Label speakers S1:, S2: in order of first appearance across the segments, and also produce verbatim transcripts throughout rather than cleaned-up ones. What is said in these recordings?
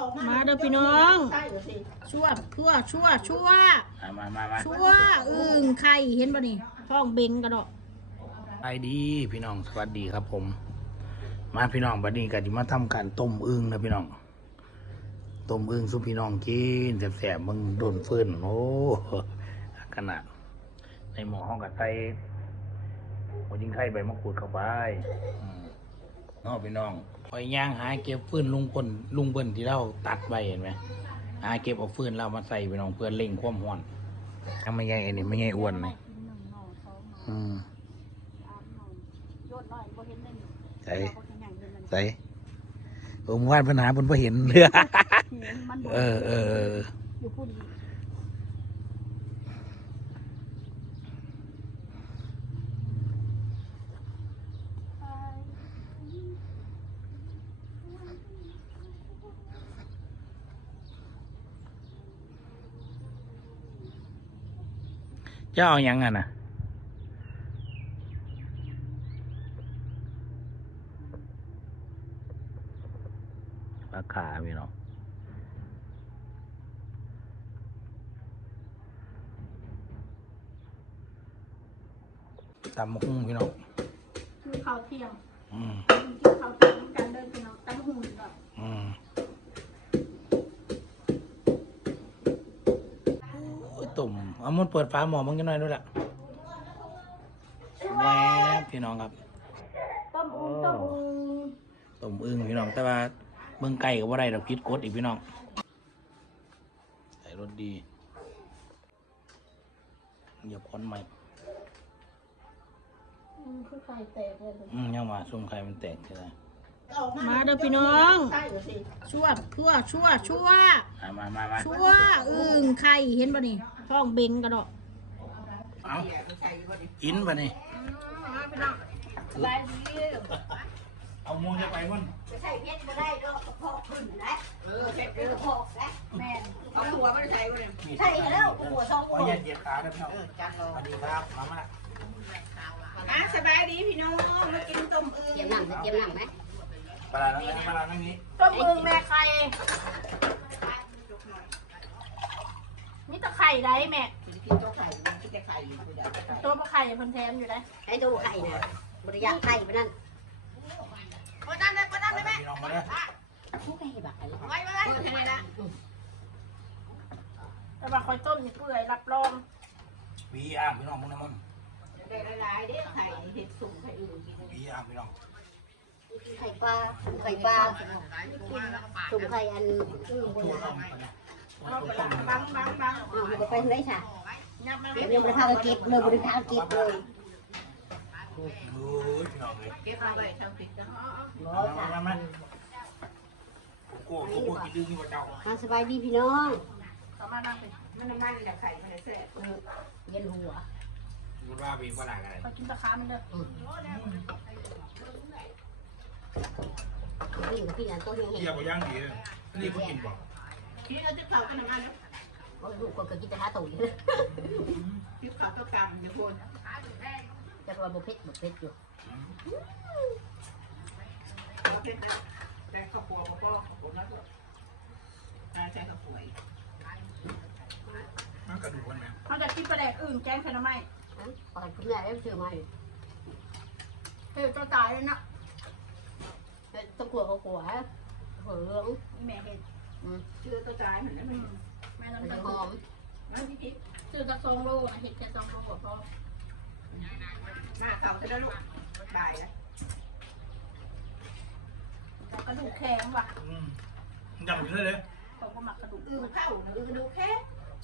S1: มาเด้อพี่น้องชั่วชั่วชั่วชั่ว
S2: มามามา
S1: ชั่วอึ่งไข่เห็นป่ะนี่ท้องเบ่งกระดอก
S2: ไปดีพี่น้องสวัสดีครับผมมาพี่น้องบัดนี้ก็จะมาทำการต้มอึ่งนะพี่น้องต้มอึ่งสุพี่น้องกินแสบๆมึงโดนฟืนโอ้ขนาดในหม้อห้องกับไตหัวยิงไข่ใบมะกรูดเข้าไปน้องพี่น้องคอยย่างหาเก็บฟืนลุงคนลุงเบิ้นที่เราตัดไว้เห็นไหมหาเก็บเอาฟืนเรามาใส่พี่น้องเพื่อเล่งความร้อนถ้าไม่ใหญ่อันนี้ไม่ใหญ่อ้วนเลยอืมใส่ใส่ผมวาดปัญหาบนพอเห็นเรือเออเออเจ้าเอายังไงน่ะปลาขาพี่น้องตำมะฮุ่งพี่น้อง
S1: คือข้าวเที่ยง
S2: อืม
S1: กินข้าวเที่ยงกันเดินพี่น้องตั้งหุ่นแบบ
S2: อืมตุ่มเอามันเปิดฝาหม้อมึงกันหน่อยด้วยล่ะแวบพี่น้องครับ
S1: ต้มอึ่งต้มอึ่ง
S2: ต้มอึ่งพี่น้องแต่ว่าเมืองไก่กับว่าไรเราคิดกดอีกพี่น้องใส่รสดีอย่าพ้นใหม่
S1: คือไข่แตกเลย
S2: อืมยังว่าส้มไข่มันแตกใช่ไหม
S1: มาเด้อพี่น้องชั่วชั่วชั่วชั่ว
S2: มามามา
S1: ชั่วอึ่งไข่เห็นป่ะนี่ท้องเบ่งกระดอก
S2: เอากินป่ะนี่เอามวงจะไปมัน
S3: ใส่เพชรไม่ได้ก็พอขึ้นนะเออเพชรก็พอนะแม่เอาหัวไม่ได้ใส่ก็เนี่ยใช่แล้วหัวสองหัว
S2: อย่าเหยียบขานะพี่น้องสวัสดีครับมามา
S3: อ่ะสบายดีพี่น้องมากินต้มอึ่งเจียมหนังเจียมหนังไหม
S2: ปลาแล้วปลาแล้วนี้
S1: ต้มอึ่งแม่ไข่นี่ตะไข่ได้แม่
S3: กินตัวไข่กินแต่ไข่
S1: ตัวปลาไข่พันแทนอยู่ได้
S3: ไอ้ตัวไข่นะบริยาไข่ไปนั่นไปนั่นเลยไปนั่นเลยแม่ผู้ไก่บักอะไรไว้ไว้ไว้แค่นี้ละ
S1: แต่ว่าคอยต้มนี่เปื่อยรับรอง
S2: วีอาร์พี่น้องมึงนะมึง
S3: ได้หลายเด้ไข่เห็ดสุ่มไข่อื่น
S2: วีอาร์พี่น้อง
S3: ไข่ปลาไข่ปลาสุ่มไข่อันอื่นบนน้ำ
S1: บังบังบัง
S3: อ๋อมันไปไหนค่ะยังบริพารกิจเลยบริพารกิจเลยเก็บเอาไว้ทำผิดจังอ๋อมามามา
S2: โก้โก้กินดื้อนี่ว่าเจ้า
S3: มาสบายดีพี่น้อง
S1: ต่อมานั่งไป
S3: มันน้ำมันจากไข่มันแซ่บเย็นหัว
S2: พูดว่ามีปลาอะไร
S1: ไปกินตะขามันเด้อ
S3: นี่กับพี่อันตัวยังเห็น
S2: เกี่ยวกับย่างดีนี่เพิ่งกินบ่
S3: พี่เราจะเผากันน้ำมันแล้วลูกก็เกิดกินแต่หาตุ๋ยพี่เผาตัวกรรมอย่าพูดจะรอบุพเพบุพเพอยู่แต่ข้าวปัวพ่อผมแล้วก็ใช้ข้าวป่วย
S2: มันกระดูกมันไหม
S1: เขาจะกินปลาแดกอื่นแกงใส่น้ำไหม
S3: ปลาคุณแม่ได้ซื้อมา
S1: เฮ้ยตัวตายเลยนะ
S3: ต้องกลัวเขากลัวฮะหัวเรื่อง
S1: แม่เป็น
S3: ชื่อตัวตายเหมือนกัน
S1: แม่น้ำตาล
S3: หอม
S1: นั่นพี่พี่ชื่อตะซองโลเห็ดแค่ซองโลกว่าพ่อ
S3: มาเขาจะได้ลูกบ่ายแล้ว
S1: กระดูกแข็งว่ะ
S2: ยำเลยเลย
S1: เขาก็หมักกระดูก
S3: อือเข้าอือกระดูกแข็ง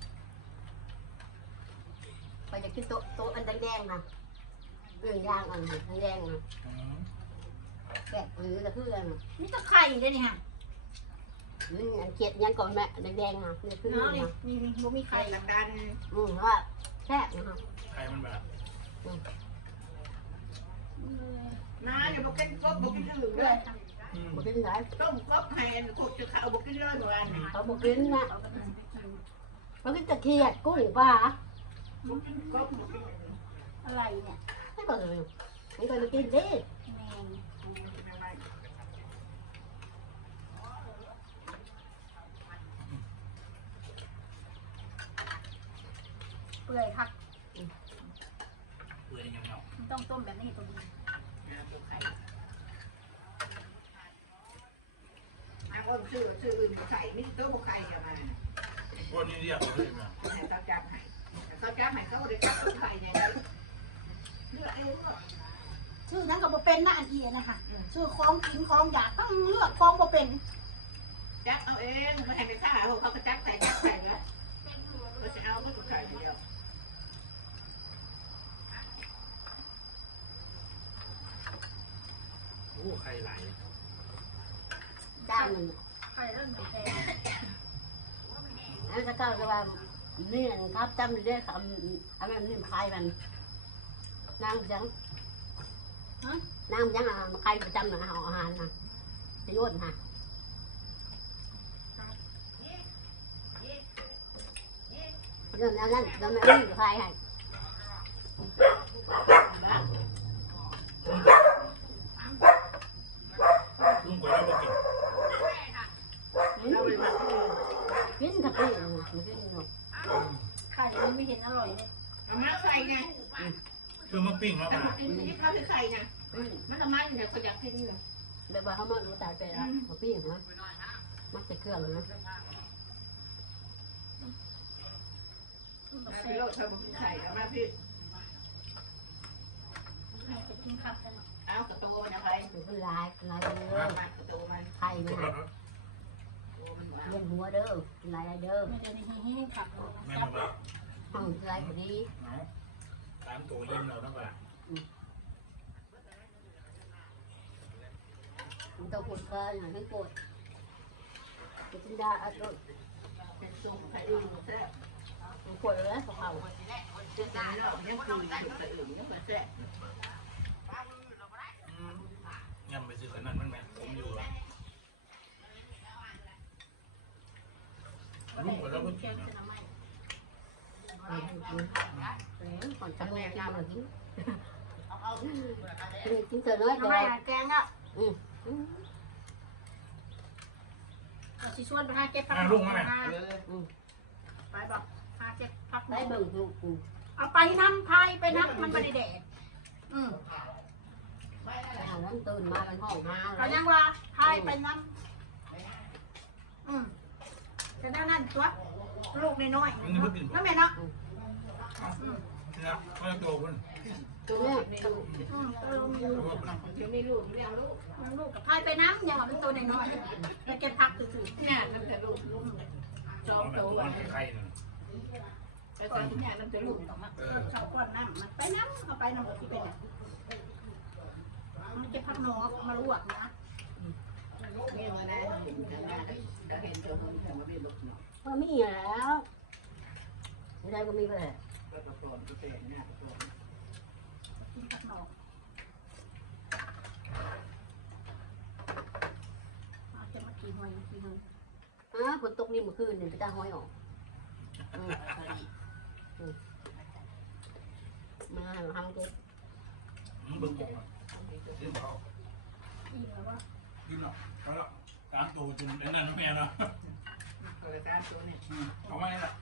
S3: ไปจะกินโต๊ะโต๊ะอันแดงๆนะอื่นย่างอันแดงๆนะแกะหรือจะเพื่อน
S1: นี่ตะไคร้ได้นี่ฮะ
S3: นี่อันเขียดยังก่อนแม่แดงๆนะ
S1: นี่คือนี่มีมีมีไข่
S3: ละกันอืมว่าแค่นะ
S2: ไข่มันแบบ
S3: น้าอย่าบอกกินกบบอกกินอื่นเลยบอกกินไหนต้มกบให้กบจะข้าวบอกกินเลยหมดเลยเขาบอกกินนะเขากินตะเคียดกุ้งปลาบอกกินกบ
S1: อะไรเนี่ย
S3: ไม่บอกเลยนี่ก็จะกินดิ
S1: เปื่อยคัก
S2: เปื่อยยังเนาะ
S1: มันต้องต้มแบบนี้ตัวนี้
S3: อ้าวชื่อชื่ออื่นไข่ไม่ตัวไข่จะมา
S2: พวกนี้เรียกเลยนะ
S3: เขาจับให้เขาจับให้เขาได้จับไข่เนี่ยเลือกเองว่า
S1: ชื่อนั้นก็บ่เป็นนะอันเอียนะคะชื่อคล้องกินคล้องอยากต้องเลือกคล้องบ่เป็น
S3: จับเอาเองไม่ให้ไปฆ่าเขาเขาก็จับใส่จับใส่แล้วเขาจะเอาก็ไข่เดียว
S2: โอ้ไข่ไหล
S3: ด้านหนึ่ง
S1: ใครเริ่มติดแดง
S3: อันนั้นก็จะว่านี่ครับจำได้คำอันนั้นนี่คลายมันนางจังนางจังอ่ะใครประจำหน่ะอาหารนะจะโยนฮะเรื่องนั้นเราไม่เอาใครให้
S2: ลุงก๋วยเราไปกิน
S3: กินกับพี่นะกินเนาะ
S1: ไข่มันไม่เห็นอร่อยเลย
S3: เอามาใส่ไง
S2: คือมาปิ้งแล้ว
S3: แต่
S2: มา
S3: กินที่เขาใส่ไงมันทำไมเนี่ยเขาอยากกินเลยแบบว่าเขามาดูตายไปแล้วเขาพี่นะมันจะเครื่องนะพี่เราทำไข่เอามาพี่
S1: ให้ไปกินคักกัน
S3: เอากระตูมันอะไรเป็นลายลายเลยกระตูมันไข่เนี่ยเลี้ยงหัวเด้อลายเด้อ
S1: ไม่ได้ให้ให้ผัก
S2: แม่มาแบบ
S3: ห้องลายพอดี
S2: ตามตัวยิ้มเราต้องแบบ
S3: มันต้องกดก็อย่างให้กดจะกินได้อ่ะด้วยเป็นทรงไข่อื่นแซ่บมันกดเลยเขาเขาจะกินเนาะยังคือไข่อื่นยังแซ่บ
S2: ยังไปซื้อขนาดมันแม่ผมอยู่อะลุงก๋วยเราไปกินนะ
S3: còn trong nghe nam là dính chính từ nói
S1: ทำไม
S3: rồi
S1: แกงอ่ะ
S3: ừ
S1: ชิชวนไปหาเก็บผักไปบอกหาเก็บผัก
S3: đấy bừng ừ
S1: เอาไปน้ำพายไปน้ำมันไม่ได้แดดอืม
S3: à lắm từ mà mình hòn
S1: ก็
S3: ha
S1: ยังว่าพายไปน้ำอืมแต่นั่นนั่นตัวลูกน้อย
S2: มันนี่ไม่กิน
S1: ๆนั่นแม่เนาะ
S2: เนี่ยไม่โตคน
S3: từ nè
S1: อืมตัวลูกลูกกับพายไปน้ำยังว่าเป็นตัวน้อยๆไปเก็บผักถือ
S3: nhà nó phải lụt luôn
S2: ตอน
S3: cho
S2: มัน
S3: tàu
S2: เป็นไข่น่ะ
S3: cái con nhà nó phải lụt
S2: เออ
S1: ๆเขาก้อนน้ำมันไปน้ำเอาไปน้ำกับที่เป็นเนี่ยมันเก็บผักหนอกมาลวกนะ
S3: nhưng mà đây nó hiện đã hiện cho hơn mà bị lụt nó mới gì đó đây có mi về
S1: กินผักหนอกเอาจะมากี่หอยกี่หอย
S3: á phần tục đi một khư thì người ta hôi ổ ừ. ừ. mà không cái
S2: เบิ่งผมอ่ะกินเขา
S1: อีกแล้วว่า
S2: กินหรอกเอาละตามตัวจนไอ้นั่นแม่เนาะ
S3: rồi ta chỗ này
S2: เอาไว้ละ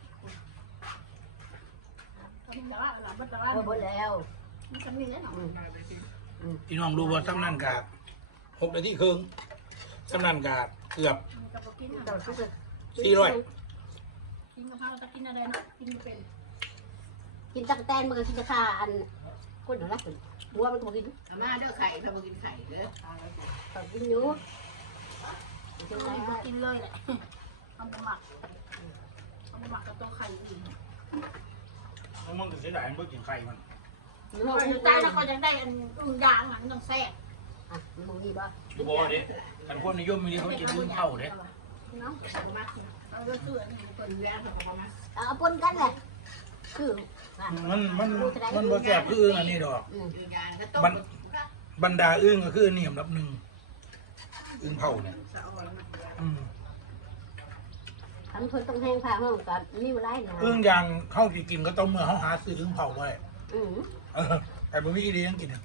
S1: ตอนนี้จะว่าหลังบัดตะวัน
S3: ôi bố leo
S1: มันจะมีแล้วเนาะ
S3: ừ.
S2: พี่น้องดูว่าสำนันกาดหกนาทีครึ่งสำนันกาดเกือบ
S1: มันจะบอกกิน
S3: rồi
S1: อ่ะ
S3: xuống rồi
S2: สี่ร้อย
S1: กินกะเพราจะกินอะไรเนาะกินไม่เป็น
S3: กินตักแตนมันก็กินตะขาอันคนหนึ่งละคนบัวมันก็กิน
S4: มาเด้อไข่ถ้าบ่กินไข่เด้อ
S3: ก็กินอยู่กิน
S1: กิน
S3: อะไร
S1: เลย
S3: ก็
S1: กินเลยแหละเอาไปหมักเอาไปหมักกับตัวไข่อีก
S2: แล้วมึงจะเสียดายมันไม่กินไข่มัน
S3: อยู่
S1: เรา
S3: ห้อง
S1: อยู่ใต้เราก็ยังได้อันอึ่งยางมันต้องแซ่บ
S3: อ่ะมึงมีบ่
S2: ดูบอกว่าเด็กกันพวกนิยมมีเขากินมื้อเท่าเด็ก
S1: เนาะเราก็เชื่อนี่คน
S4: แล้วก็บ่มา
S3: เอาปนกันเลยคืออ่ะ
S2: มันมันมันบ่แซ่บคืออึ่งอันนี้ดอก
S3: อืม
S4: คือยางก็ต้ม
S2: บรรบรรดาอึ่งก็คืออันนี่อันดับหนึ่งอึ่งเผาเนี่ยอืม
S3: ทำทนต้องแห้งผ่าห้องกันนี่มันไรนะ
S2: อึ่งอย่างเข้าสิกินก็ต้องเมื่อเขาหาซื้ออึ่งเผาไว้
S3: อืม
S2: เออแต่บ่มีอีเดียงกิน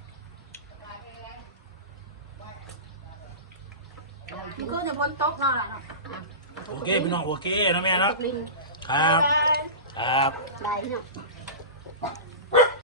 S1: มันก็จะบนโต๊ะเนาะ
S2: โอเคพี่น้องโอเคนะแม่เนาะ
S3: ตกลิ้น
S2: ครับครับ
S3: ได้พี่น้องเ